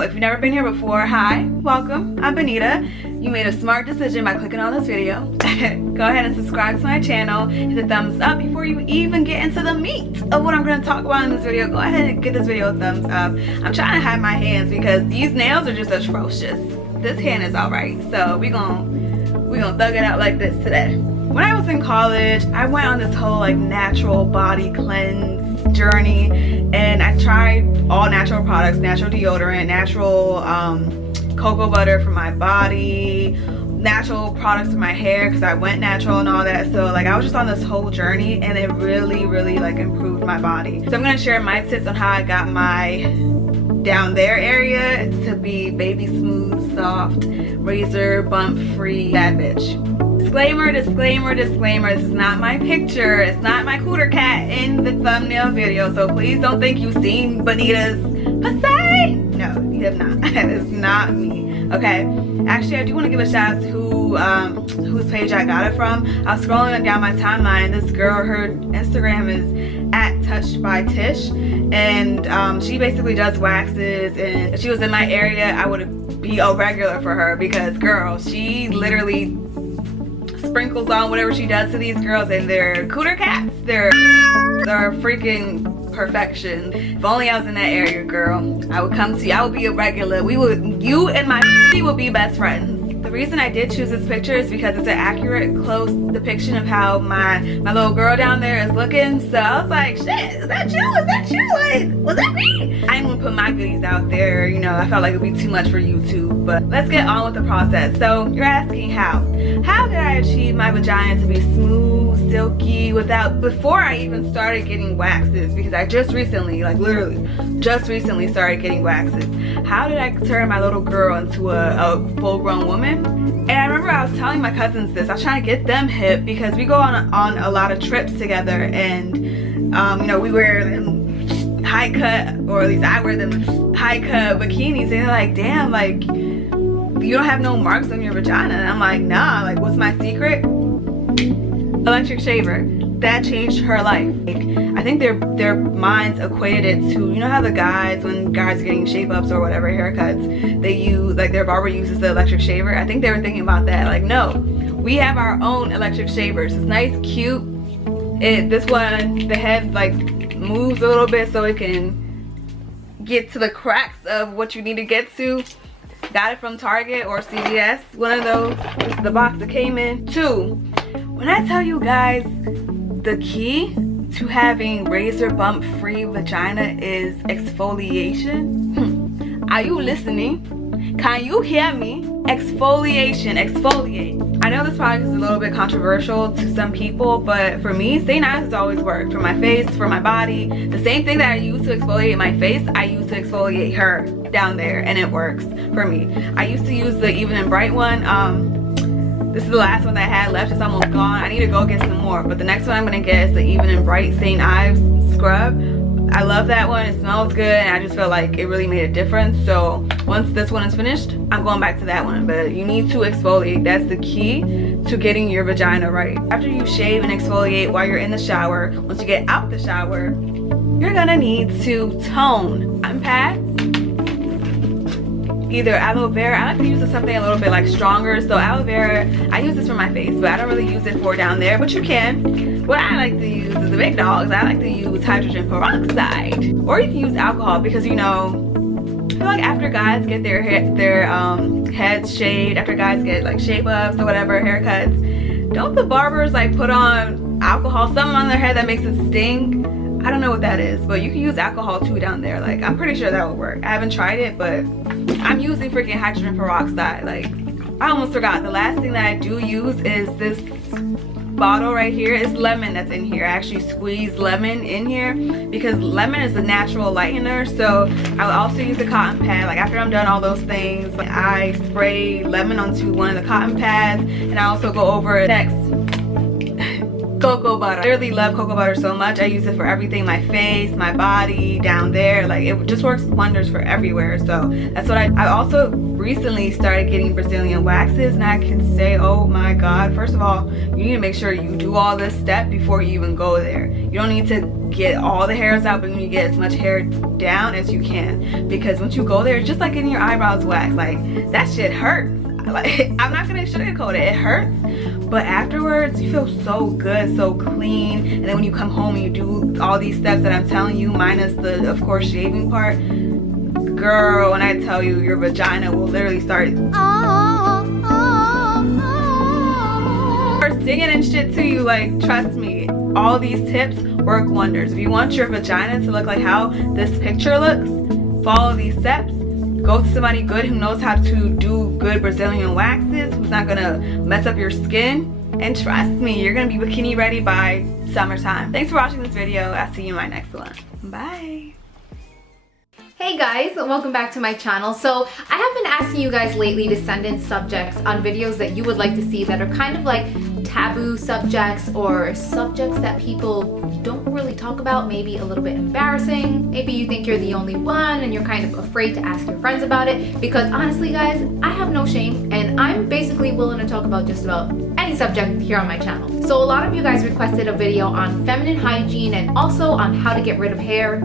channel. If you've never been here before, hi, welcome. I'm Benita. You made a smart decision by clicking on this video. Go ahead and subscribe to my channel. Hit the thumbs up before you even get into the meat of what I'm going to talk about in this video. Go ahead and give this video a thumbs up. I'm trying to hide my hands because these nails are just atrocious. This hand is alright, so we gonna thug it out like this today. When I was in college, I went on this whole like natural body cleanse journey, and I tried all natural products, natural deodorant, natural cocoa butter for my body, natural products for my hair because I went natural and all that. So like I was just on this whole journey, and it really like improved my body. So I'm gonna share my tips on how I got my down there area to be baby smooth, soft, razor bump free bad bitch. Disclaimer, disclaimer, disclaimer, this is not my picture, it's not my cooter cat in the thumbnail video, so please don't think you've seen Benita's pussy. No, you have not. It's not me, okay? Actually, I do want to give a shout out to whose page I got it from. I was scrolling down my timeline, this girl, her Instagram is @touchedbytish, and she basically does waxes, and if she was in my area, I would be a regular for her because girl, she literally sprinkles on whatever she does to these girls, and they're cooter cats. They're freaking perfection. If only I was in that area, girl, I would come to you. I would be a regular. You and my would be best friends. The reason I did choose this picture is because it's an accurate, close depiction of how my little girl down there is looking. So I was like, shit, is that you? Is that you? Like, was that me? I didn't want to put my goodies out there, you know, I felt like it would be too much for YouTube. But let's get on with the process. So you're asking how did I achieve my vagina to be smooth, silky, before I even started getting waxes, because I just recently, like literally just recently started getting waxes. How did I turn my little girl into a full-grown woman? And I remember I was telling my cousins this. I was trying to get them hip because we go on a lot of trips together, and you know, we wear them high cut, or at least I wear them high cut bikinis, and they're like, damn, like you don't have no marks on your vagina. And I'm like, nah, like what's my secret? Electric shaver. That changed her life. Like, I think their minds equated it to, you know how the guys, when guys are getting shape ups or whatever haircuts, they use, like their barber uses the electric shaver. I think they were thinking about that. Like, no, we have our own electric shavers. It's nice, cute. This one, the head like moves a little bit so it can get to the cracks of what you need to get to. Got it from Target or CVS, one of those. This is the box it came in. 2, when I tell you guys, the key to having razor bump free vagina is exfoliation. Are you listening? Can you hear me? Exfoliation, exfoliate. I know this product is a little bit controversial to some people, but for me, Stay Nice has always worked. For my face, for my body. The same thing that I use to exfoliate my face, I use to exfoliate her down there, and it works for me. I used to use the Even and Bright one. This is the last one that I had left. It's almost gone. I need to go get some more, but the next one I'm gonna get is the Even and Bright St. Ives scrub. I love that one. It smells good, and I just feel like it really made a difference. So once this one is finished, I'm going back to that one. But you need to exfoliate. That's the key to getting your vagina right. After you shave and exfoliate while you're in the shower, once you get out the shower, you're gonna need to tone. Cotton pads, either aloe vera. I like to use something a little bit like stronger. So aloe vera, I use this for my face, but I don't really use it for down there, but you can. What I like to use is the big dogs. I like to use hydrogen peroxide, or you can use alcohol, because you know, I feel like after guys get their heads shaved, after guys get like shape ups or whatever, haircuts, don't the barbers like put on alcohol, something on their head that makes it sting? I don't know what that is, but you can use alcohol too down there. Like, I'm pretty sure that would work. I haven't tried it, but I'm using freaking hydrogen peroxide. Like, I almost forgot. The last thing that I do use is this bottle right here. It's lemon that's in here. I actually squeeze lemon in here because lemon is a natural lightener. So I'll also use the cotton pad. Like, after I'm done all those things, I spray lemon onto one of the cotton pads, and I also go over next cocoa butter. I really love cocoa butter so much. I use it for everything, my face, my body, down there. Like, it just works wonders for everywhere. So that's what I also recently started getting Brazilian waxes, and I can say, oh my god, first of all, you need to make sure you do all this step before you even go there. You don't need to get all the hairs out, but you need to get as much hair down as you can, because once you go there, it's just like getting your eyebrows waxed. Like, that shit hurts. Like, I'm not gonna sugarcoat it, it hurts, but afterwards you feel so good, so clean. And then when you come home and you do all these steps that I'm telling you, minus the, of course, shaving part, girl, when I tell you, your vagina will literally start singing and shit to you. Like, trust me, all these tips work wonders. If you want your vagina to look like how this picture looks, follow these steps. Go to somebody good who knows how to do good Brazilian waxes, who's not gonna mess up your skin, and trust me, you're gonna be bikini ready by summertime. Thanks for watching this video. I'll see you in my next one. Bye. Hey guys, welcome back to my channel. So I have been asking you guys lately to send in subjects on videos that you would like to see that are kind of like taboo subjects, or subjects that people don't really talk about, maybe a little bit embarrassing. Maybe you think you're the only one and you're kind of afraid to ask your friends about it, because honestly guys, I have no shame and I'm basically willing to talk about just about any subject here on my channel. So a lot of you guys requested a video on feminine hygiene and also on how to get rid of hair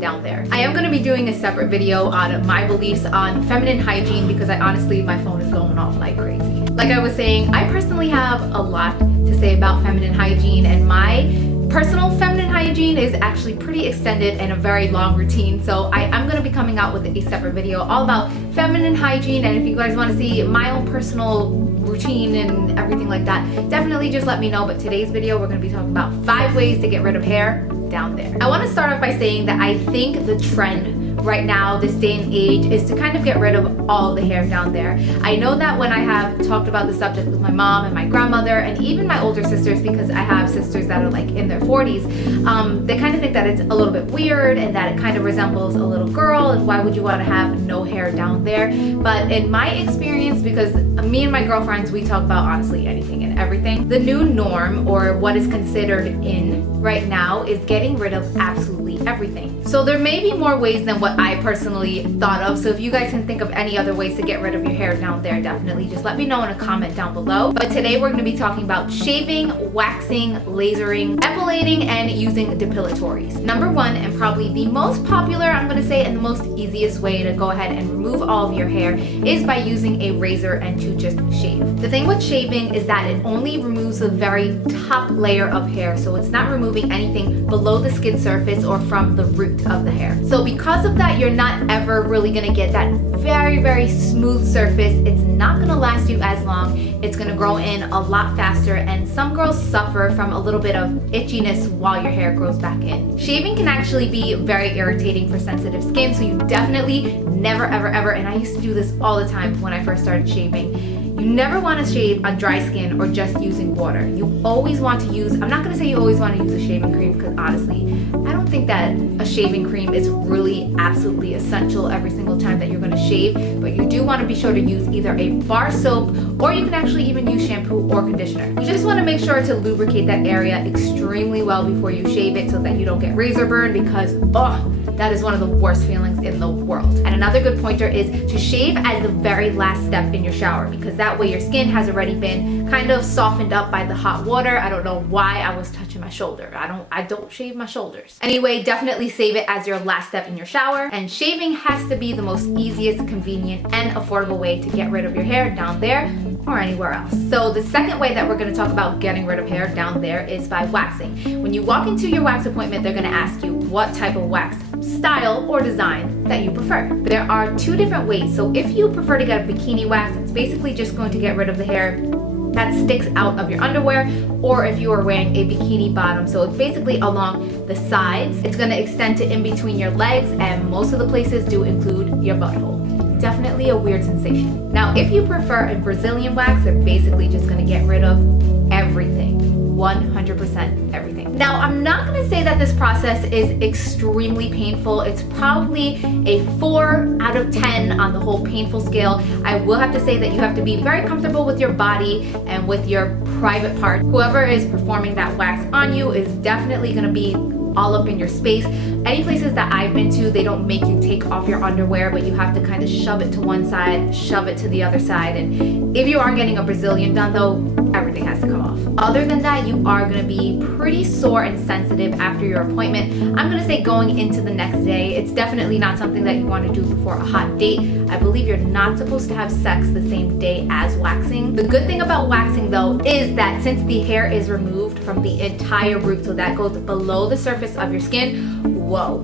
down there. I am going to be doing a separate video on my beliefs on feminine hygiene, because I honestly, my phone is going off like crazy. Like I was saying, I personally have a lot to say about feminine hygiene, and my personal feminine hygiene is actually pretty extended and a very long routine. So I'm going to be coming out with a separate video all about feminine hygiene, and if you guys want to see my own personal routine and everything like that, definitely just let me know. But today's video, we're going to be talking about 5 ways to get rid of hair down there. I want to start off by saying that I think the trend right now, this day and age, is to kind of get rid of all the hair down there. I know that when I have talked about the subject with my mom and my grandmother and even my older sisters, because I have sisters that are like in their 40s, they kind of think that it's a little bit weird and that it kind of resembles a little girl, and why would you want to have no hair down there? But in my experience, because me and my girlfriends, we talk about honestly anything and everything, the new norm, or what is considered in right now, is getting rid of absolutely everything. So there may be more ways than what I personally thought of. So if you guys can think of any other ways to get rid of your hair down there, definitely just let me know in a comment down below. But today we're going to be talking about shaving, waxing, lasering, epilating, and using depilatories. Number one, and probably the most popular, I'm going to say, and the most easiest way to go ahead and remove all of your hair is by using a razor and to just shave. The thing with shaving is that it only removes the very top layer of hair, so it's not removing anything below the skin surface or from the root of the hair. So because of that, you're not ever really gonna get that very smooth surface. It's not gonna last you as long. It's gonna grow in a lot faster, and some girls suffer from a little bit of itchiness while your hair grows back in. Shaving can actually be very irritating for sensitive skin, so you definitely never ever, and I used to do this all the time when I first started shaving, you never want to shave on dry skin or just using water. You always want to use, I'm not going to say you always want to use a shaving cream, because honestly, I don't think that a shaving cream is really absolutely essential every single time that you're going to shave, but you do want to be sure to use either a bar soap, or you can actually even use shampoo or conditioner. You just want to make sure to lubricate that area extremely well before you shave it, so that you don't get razor burn, because that is one of the worst feelings in the world. And another good pointer is to shave as the very last step in your shower, because that way your skin has already been kind of softened up by the hot water. I don't know why I was touching my shoulder. I don't shave my shoulders. Anyway, definitely save it as your last step in your shower. And shaving has to be the most easiest, convenient, and affordable way to get rid of your hair down there or anywhere else. So the second way that we're going to talk about getting rid of hair down there is by waxing. When you walk into your wax appointment, they're going to ask you what type of wax style or design that you prefer. There are 2 different ways. So if you prefer to get a bikini wax, it's basically just going to get rid of the hair that sticks out of your underwear, or if you are wearing a bikini bottom, so it's basically along the sides. It's going to extend to in between your legs, and most of the places do include your butthole. Definitely a weird sensation. Now, if you prefer a Brazilian wax, they're basically just going to get rid of everything. 100% everything. Now, I'm not going to say that this process is extremely painful. It's probably a 4 out of 10 on the whole painful scale. I will have to say that you have to be very comfortable with your body and with your private part. Whoever is performing that wax on you is definitely going to be all up in your space. Any places that I've been to, they don't make you take off your underwear, but you have to kind of shove it to one side, shove it to the other side. And if you are getting a Brazilian done though, everything has to come off. Other than that, you are gonna be pretty sore and sensitive after your appointment. I'm gonna say going into the next day. It's definitely not something that you wanna do before a hot date. I believe you're not supposed to have sex the same day as waxing. The good thing about waxing though is that since the hair is removed from the entire root, so that goes below the surface of your skin, whoa.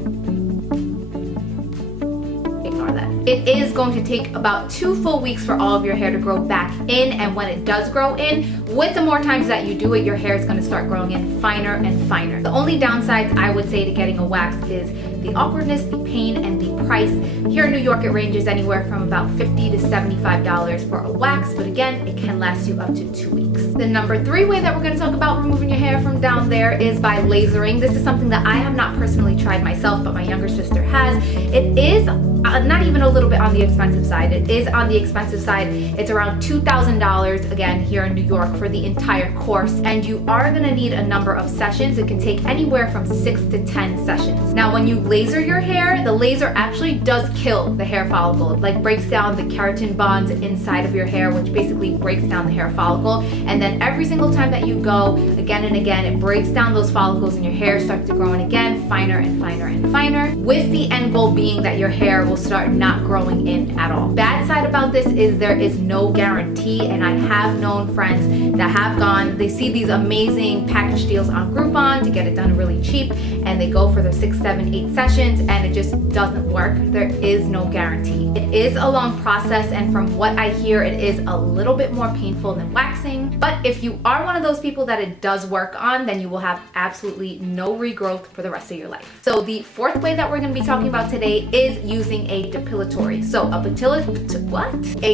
Ignore that. It is going to take about 2 full weeks for all of your hair to grow back in, and when it does grow in, with the more times that you do it, your hair is going to start growing in finer and finer. The only downsides I would say to getting a wax is the awkwardness, the pain, and the price. Here in New York, it ranges anywhere from about $50 to $75 for a wax, but again, it can last you up to 2 weeks. The number 3 way that we're going to talk about removing your hair from down there is by lasering. This is something that I have not personally tried myself, but my younger sister has. It is not even a little bit on the expensive side. It is on the expensive side. It's around $2,000 again here in New York for the entire course, and you are going to need a number of sessions. It can take anywhere from 6 to 10 sessions. Now when you laser your hair, the laser actually does kill the hair follicle. It like breaks down the keratin bonds inside of your hair, which basically breaks down the hair follicle, and then every single time that you go again and again, it breaks down those follicles and your hair starts to grow in again, finer and finer and finer, with the end goal being that your hair will start not growing in at all. Bad side about this is there is no guarantee, and I have known friends that have gone, they see these amazing package deals on Groupon to get it done really cheap, and they go for their 6, 7, 8 sessions and it just doesn't work. There is no guarantee. It is a long process, and from what I hear, it is a little bit more painful than waxing. But if you are one of those people that it does work on, then you will have absolutely no regrowth for the rest of your life. So the 4th way that we're going to be talking about today is using a depilatory. So a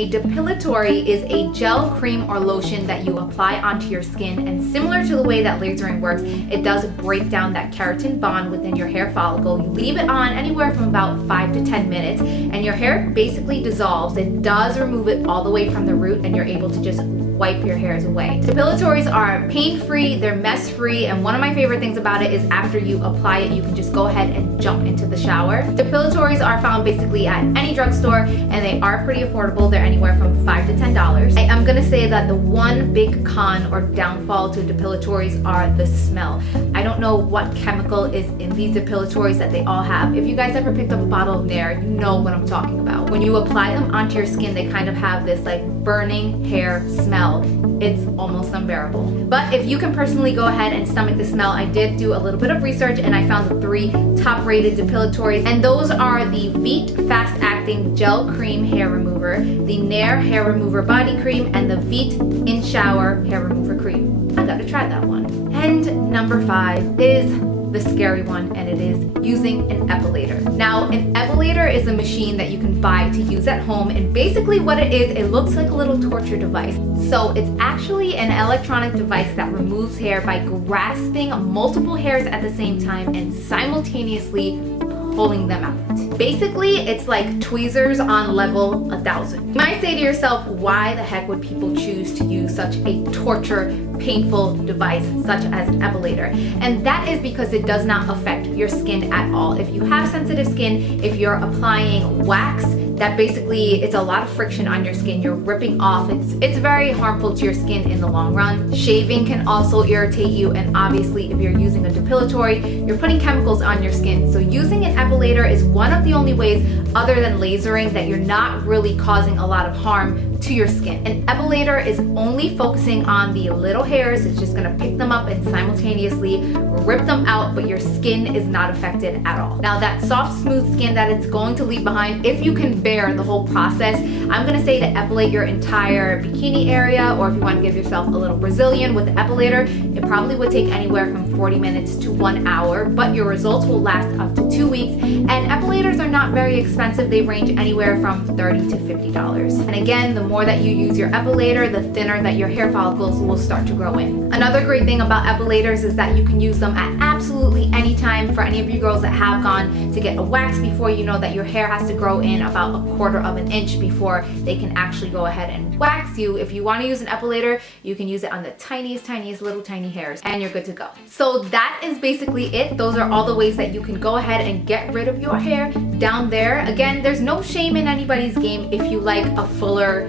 depilatory is a gel, cream, or lotion that you apply onto your skin, and similar to the way that lasering works, it does break down that keratin bond within your hair follicle. You leave it on anywhere from about 5 to 10 minutes, and your hair basically dissolves. It does remove it all the way from the root, and you're able to just wipe your hairs away. Depilatories are pain-free, they're mess-free, and one of my favorite things about it is after you apply it, you can just go ahead and jump into the shower. Depilatories are found basically at any drugstore, and they are pretty affordable. They're anywhere from $5 to $10. I am gonna say that the one big con or downfall to depilatories are the smell. I don't know what chemical is in these depilatories that they all have. If you guys ever picked up a bottle of Nair, you know what I'm talking about. When you apply them onto your skin, they kind of have this like burning hair smell. It's almost unbearable. But if you can personally go ahead and stomach the smell, I did do a little bit of research and I found the 3 top-rated depilatories, and those are the Veet Fast Acting Gel Cream Hair Remover, the Nair Hair Remover Body Cream, and the Veet In Shower Hair Remover Cream. I gotta try that one. And number 5 is the scary one, and it is using an epilator. Now, an epilator is a machine that you can buy to use at home, and basically what it is, it looks like a little torture device. So it's actually an electronic device that removes hair by grasping multiple hairs at the same time and simultaneously pulling them out. Basically, it's like tweezers on level 1000. You might say to yourself, why the heck would people choose to use such a torture, painful device such as an epilator? And that is because it does not affect your skin at all. If you have sensitive skin, if you're applying wax, that basically it's a lot of friction on your skin. You're ripping off. It's very harmful to your skin in the long run. Shaving can also irritate you, and obviously if you're using a depilatory, you're putting chemicals on your skin. So using an epilator is one of the only ways other than lasering that you're not really causing a lot of harm to your skin. An epilator is only focusing on the little hairs. It's just gonna pick them up and simultaneously rip them out, but your skin is not affected at all. Now that soft, smooth skin that it's going to leave behind, if you can bear the whole process, I'm gonna say to epilate your entire bikini area, or if you want to give yourself a little Brazilian with the epilator, it probably would take anywhere from 40 minutes to 1 hour, but your results will last up to 2 weeks. And epilators are not very expensive. They range anywhere from $30 to $50. And again, the more that you use your epilator, the thinner that your hair follicles will start to grow in. Another great thing about epilators is that you can use them at absolutely any time. For any of you girls that have gone to get a wax before, you know that your hair has to grow in about 1/4 of an inch before they can actually go ahead and wax you. If you want to use an epilator, you can use it on the tiniest little tiny hairs and you're good to go. So that is basically it. Those are all the ways that you can go ahead and get rid of your hair down there. Again, there's no shame in anybody's game if you like a fuller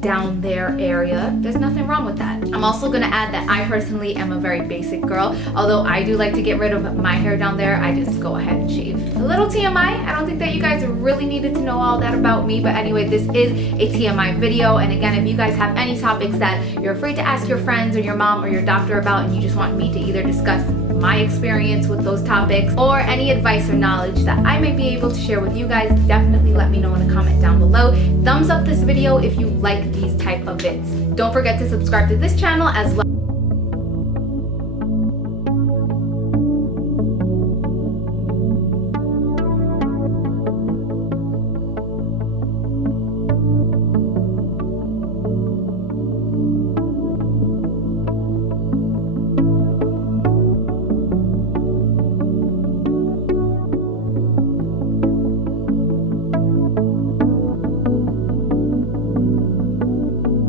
down there area. There's nothing wrong with that. I'm also gonna add that I personally am a very basic girl. Although I do like to get rid of my hair down there, I just go ahead and shave. A little TMI. I don't think that you guys really needed to know all that about me, but anyway, this is a TMI video. And again, if you guys have any topics that you're afraid to ask your friends or your mom or your doctor about, and you just want me to either discuss my experience with those topics or any advice or knowledge that I may be able to share with you guys, definitely let me know in the comment down below. Thumbs up this video if you like these type of vids. Don't forget to subscribe to this channel as well.